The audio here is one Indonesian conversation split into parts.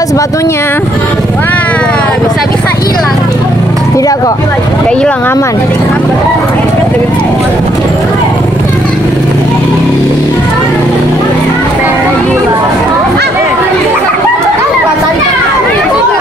Coba sepatunya. Wah, bisa-bisa hilang. Tidak kok, gak hilang, aman.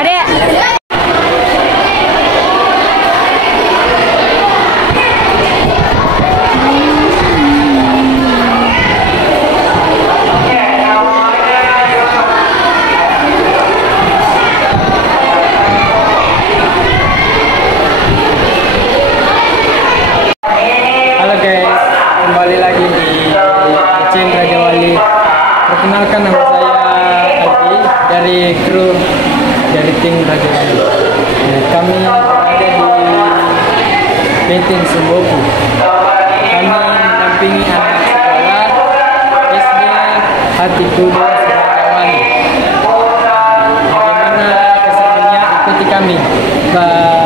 Adek. Halo guys, kembali lagi di channel Raja Wali. Perkenalkan, nama saya Aldi dari kru dari tim Raja Wali. Kami berada di Benteng Sumboku. Kami mendampingi anak sekolah SD Hati Kuda Raja Wali. Bagaimana keseruannya, ikuti kami. Bye.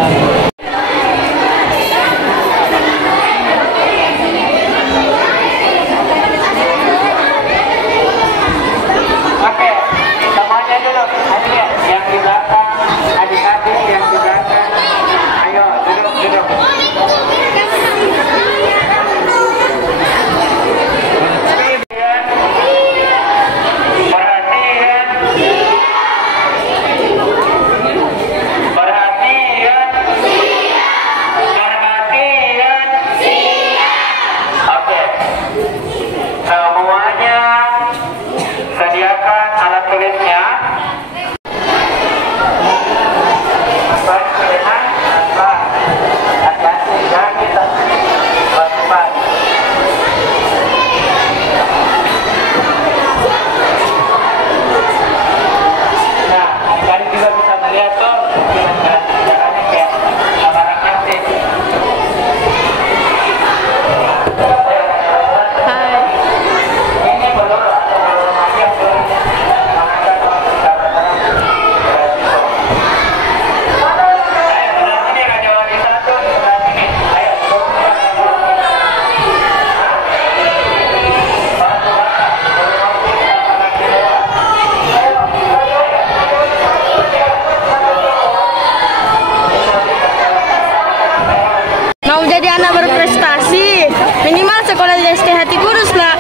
Mau jadi anak berprestasi, minimal sekolah di SD Hati Kurus lah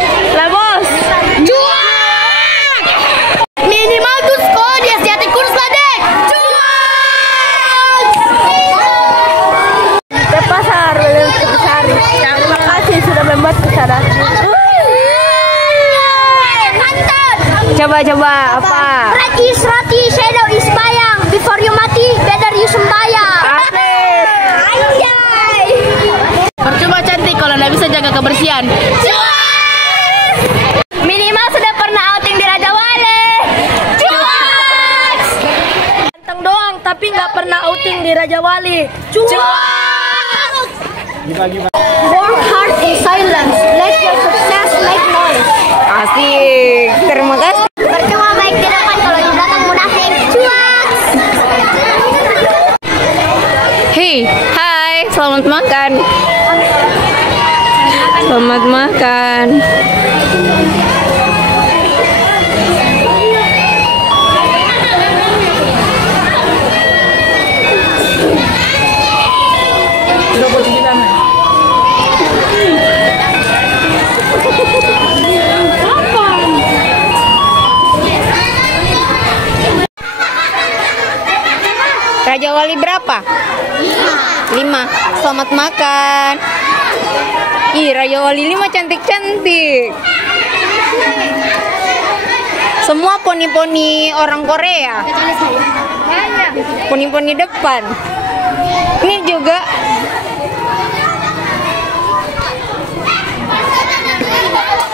bos. Cuak! Minimal tuh sekolah di SD Hati Kurus lah dek. Cuak! Ke pasar, Sari. Terima kasih sudah membuat kesadaran. Coba apa? Rati, shadow is bayang. Before you mati, better you sembayang. Percuma cantik kalau nggak bisa jaga kebersihan. Minimal sudah pernah outing di Raja Wali. Ganteng doang, tapi nggak pernah outing di Raja Wali. Work hard in silence. Let your success make noise. Asik. Terima kasih. Percuma baik di depan kalau di belakang munafik. Hei, hai, selamat makan. Selamat makan. Raja Wali berapa? 5. Selamat makan. Ih, Raja Wali 5 cantik-cantik. Semua poni-poni orang Korea. Poni-poni depan. Ini juga.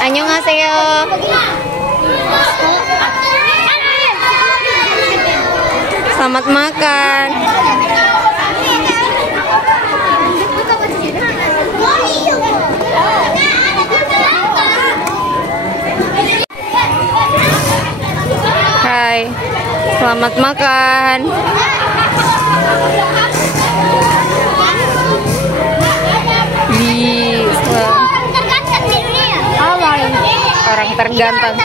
Annyeonghaseyo. Selamat makan. Hai, selamat makan. Orang terganteng.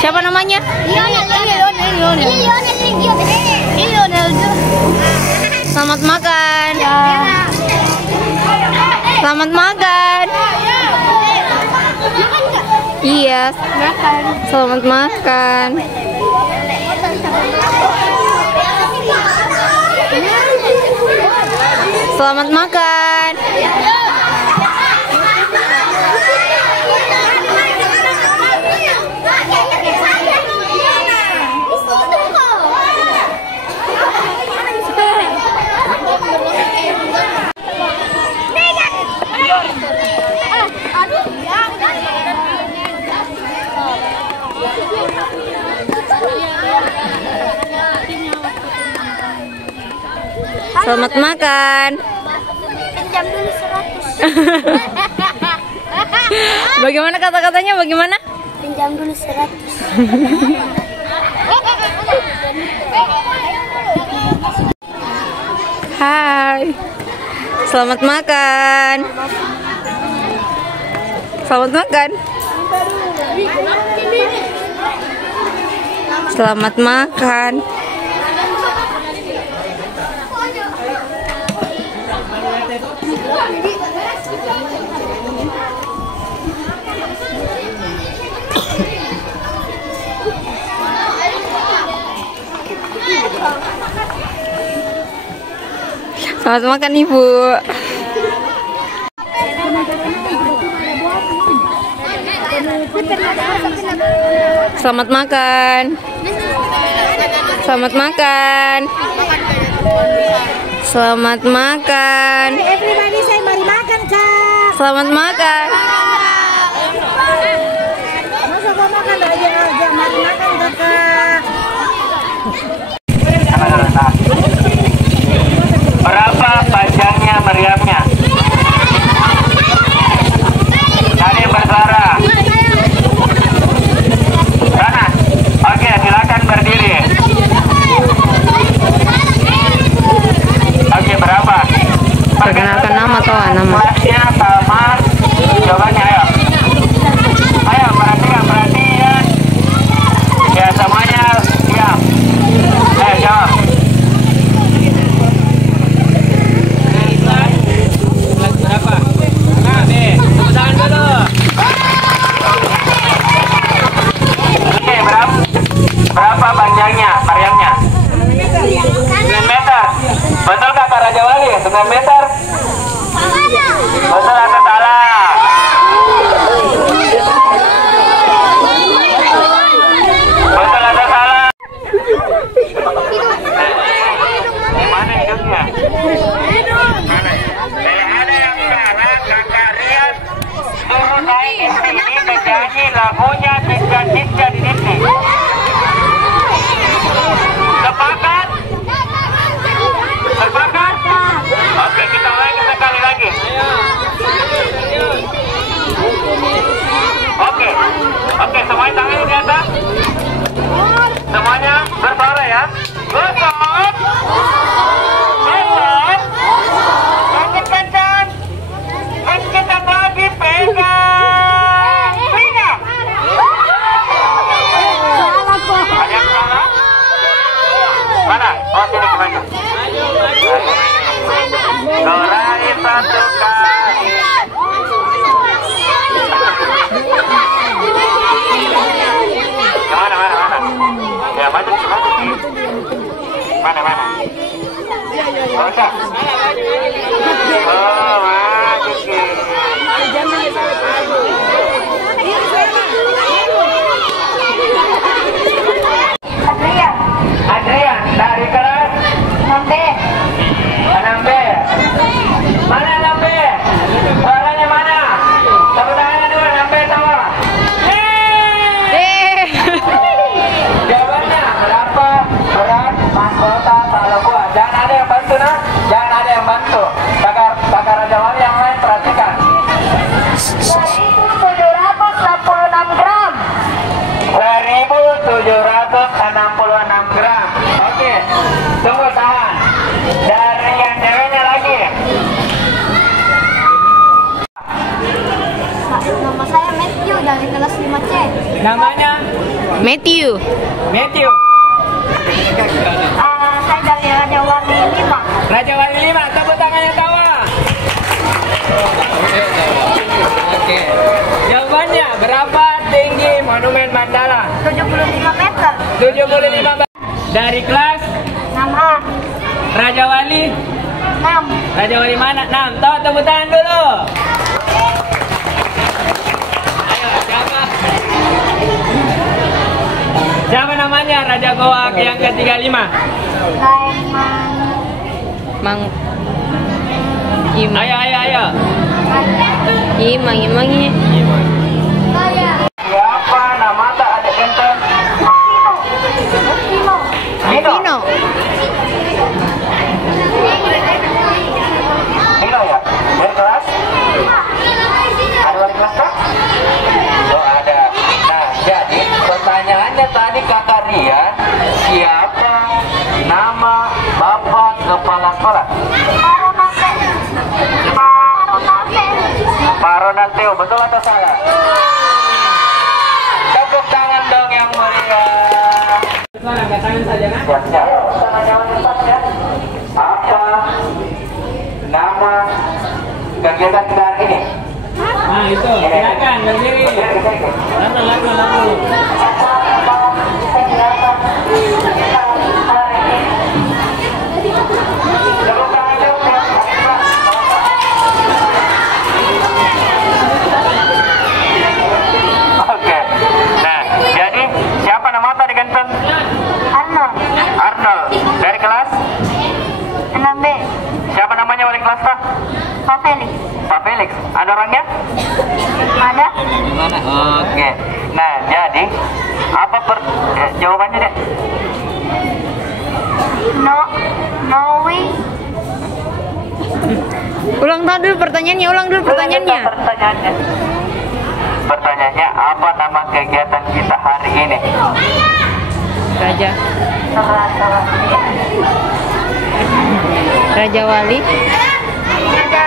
Siapa namanya? Selamat makan. Selamat makan. Iya. Selamat makan. Selamat makan. Selamat makan. Pinjam dulu 100. Bagaimana kata-katanya? Bagaimana? Pinjam dulu 100. Hai. Selamat makan. Selamat makan. Selamat makan. Selamat makan, Ibu. Selamat makan. Selamat makan. Selamat makan. Everybody say mari makan, Kak. Selamat makan. Masa kau makan aja, mari makan, Kakak. Berapa panjangnya meriamnya? Ada yang bersuara? Sana? Oke, silakan berdiri. Oke, berapa? Perkenalkan nama atau nama? Kelasnya sama jawabannya, ayo. Ayo, perhatikan. Ya, semuanya diam. Ayo, jawab. Berapa panjangnya meriamnya? 9 meter. Betul kata Raja Wali? 9 meter? Betul atau salah? Betul atau salah? Mana hidupnya? Mana? Ada yang salah. Kakak Rian suruh naik di sini menyanyi lagunya Cinta-Cinta di sini. Sepakat? Sepakat? Oke, kita ulangi sekali lagi. Oke, semuanya tangannya di atas. Semuanya bersuara ya. Besok. Kencang-kencang. Kencang lagi, pegang. Pegang. Ada yang salah? Mana? Oh, sini gimana? Dorain satu kali. Mana? Ya, maju. Mana? Oh, enggak. Oh, maju sih. Adrian dari kelas 6B. 6B. Mana 6B? Suaranya mana? Tepuk tangannya dulu, 6B sama. Jawabannya berapa berat mahkota Talabuan? Jangan ada yang bantu, nah. Jangan ada yang bantu. Bakar Raja Wali yang lain perhatikan. 1.766 gram. 1.766 gram. Oke, tunggu tahan. Dari yang ceweknya lagi. Nama saya Matthew dari kelas 5C. Namanya Matthew. Matthew. Raja Wali 5, tepuk tangan yang tawa. Oke. Jawabannya, berapa tinggi Monumen Mandala? 75 meter. 75 meter. Dari kelas 6A. Raja Wali. 6. Raja Wali mana? 6. Tahu, tepuk tangan dulu. Ayo, siapa? Siapa namanya Raja Goa yang ke-35? Mang Imang. Ayo. Imangnya. Siapa nama tak ada genteng? Vino. Nino ya? Dari kelas? Ada wali kelas kah? Oh ada. Nah jadi pertanyaannya tadi kakak Rian, siapa nama bapak kepala sekolah? Pak Ronald Theo, betul atau salah? Tepuk tangan dong yang meriah. Angkat tangan saja kan? Siap. Ya. Apa nama kegiatan kita hari ini? Nah itu, silakan berdiri. Lalu. Oke. Nah, jadi siapa nama tadi ganteng? Arnold. Dari kelas? 6B. Siapa namanya wali kelas Pak? Pak Felix. Pak Felix. Ada orangnya? Ada. Di mana? Oke. Nah, jadi apa jawabannya deh? Nowi. Ulang dulu pertanyaannya. Pertanyaannya, apa nama kegiatan kita hari ini? Raja Wali. Raja